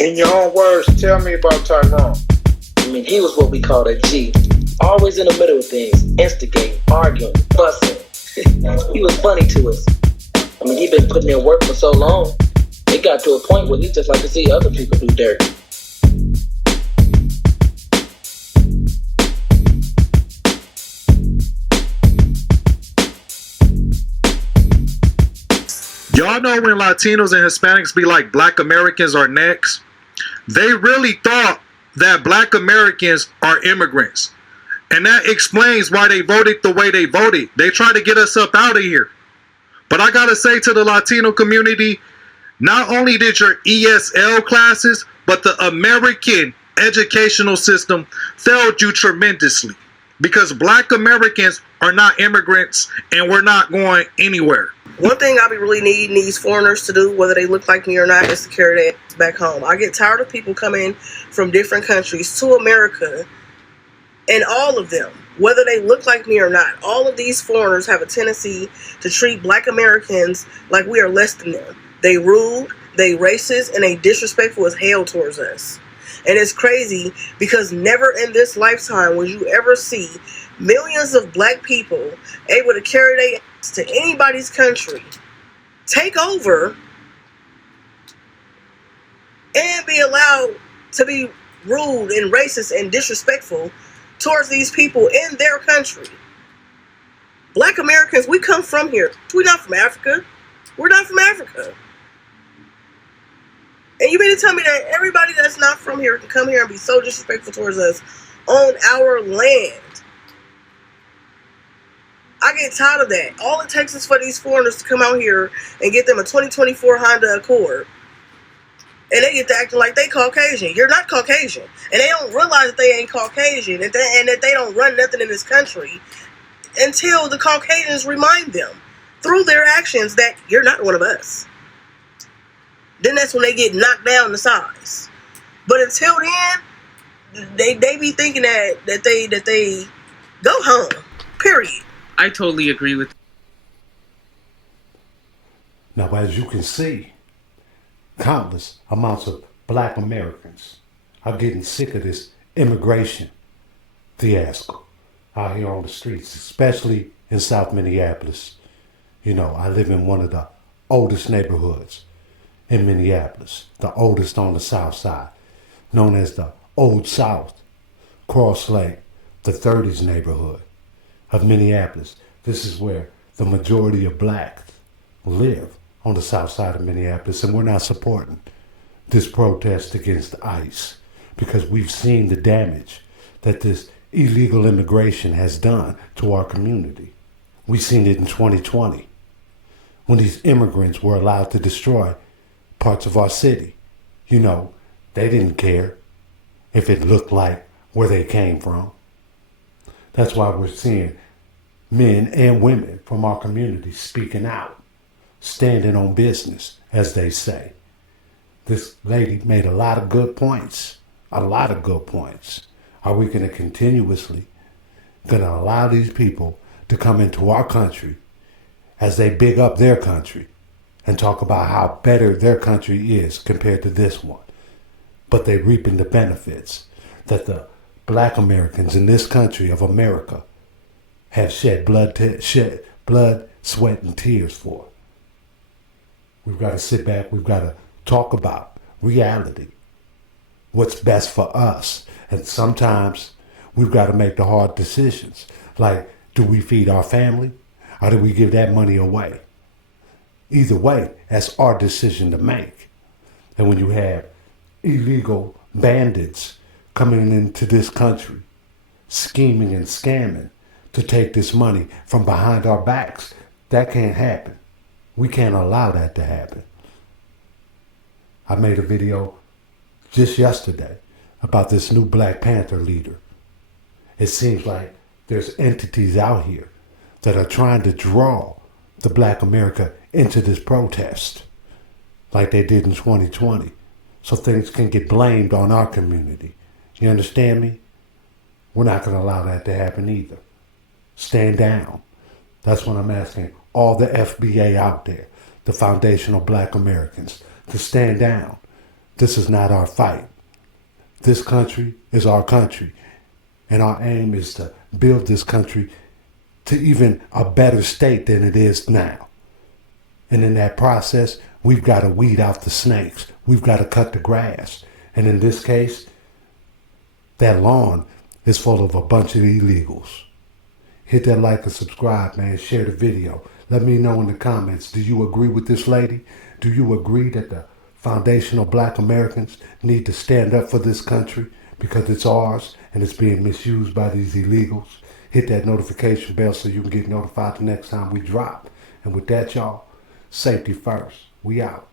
In your own words, tell me about Tyrone. I mean, he was what we call a G. Always in the middle of things, instigating, arguing, fussing. He was funny to us. I mean, he'd been putting in work for so long, it got to a point where he just like to see other people do dirt. Y'all know when Latinos and Hispanics be like, Black Americans are next? They really thought that Black Americans are immigrants. And that explains why they voted the way they voted. They tried to get us up out of here. But I gotta say to the Latino community, not only did your ESL classes, but the American educational system failed you tremendously. Because Black Americans are not immigrants and we're not going anywhere. One thing I be really needing these foreigners to do, whether they look like me or not, is to carry their ass back home. I get tired of people coming from different countries to America, and all of them, whether they look like me or not, all of these foreigners have a tendency to treat Black Americans like we are less than them. They rude, they racist, and they disrespectful as hell towards us. And it's crazy because never in this lifetime will you ever see millions of Black people able to carry their ass to anybody's country, take over, and be allowed to be rude and racist and disrespectful towards these people in their country. Black Americans, we come from here. We're not from Africa. We're not from Africa. And you mean to tell me that everybody that's not from here can come here and be so disrespectful towards us on our land? I get tired of that. All it takes is for these foreigners to come out here and get them a 2024 Honda Accord. And they get to acting like they Caucasian. You're not Caucasian. And they don't realize that they ain't Caucasian and that they don't run nothing in this country until the Caucasians remind them through their actions that you're not one of us. Then that's when they get knocked down to size. But until then, they be thinking that they go home. Period. I totally agree with. Now, as you can see, countless amounts of Black Americans are getting sick of this immigration fiasco out here on the streets, especially in South Minneapolis. You know, I live in one of the oldest neighborhoods in Minneapolis, the oldest on the South Side, known as the Old South, Cross Lake, the 30s neighborhood of Minneapolis. This is where the majority of Blacks live, on the South Side of Minneapolis, and we're not supporting this protest against ICE because we've seen the damage that this illegal immigration has done to our community. We've seen it in 2020 when these immigrants were allowed to destroy parts of our city. You know, they didn't care if it looked like where they came from. That's why we're seeing men and women from our community speaking out, standing on business, as they say. This lady made a lot of good points. A lot of good points. Are we going to continuously allow these people to come into our country as they big up their country and talk about how better their country is compared to this one? But they reaping the benefits that the Black Americans in this country of America have shed blood, sweat, and tears for. We've got to sit back. We've got to talk about reality, what's best for us. And sometimes we've got to make the hard decisions. Like, do we feed our family or do we give that money away? Either way, that's our decision to make. And when you have illegal bandits coming into this country, scheming and scamming to take this money from behind our backs, that can't happen. We can't allow that to happen. I made a video just yesterday about this new Black Panther leader. It seems like there's entities out here that are trying to draw the Black America into this protest like they did in 2020 so things can get blamed on our community. You understand me? We're not going to allow that to happen either. Stand down. That's what I'm asking all the FBA out there, the foundational Black Americans, to stand down, This is not our fight. This country is our country. And our aim is to build this country to even a better state than it is now. And in that process, we've got to weed out the snakes. We've got to cut the grass. And in this case, that lawn is full of a bunch of illegals. Hit that like and subscribe, man. Share the video. Let me know in the comments, do you agree with this lady? Do you agree that the foundational Black Americans need to stand up for this country because it's ours and it's being misused by these illegals? Hit that notification bell so you can get notified the next time we drop. And with that, y'all, safety first. We out.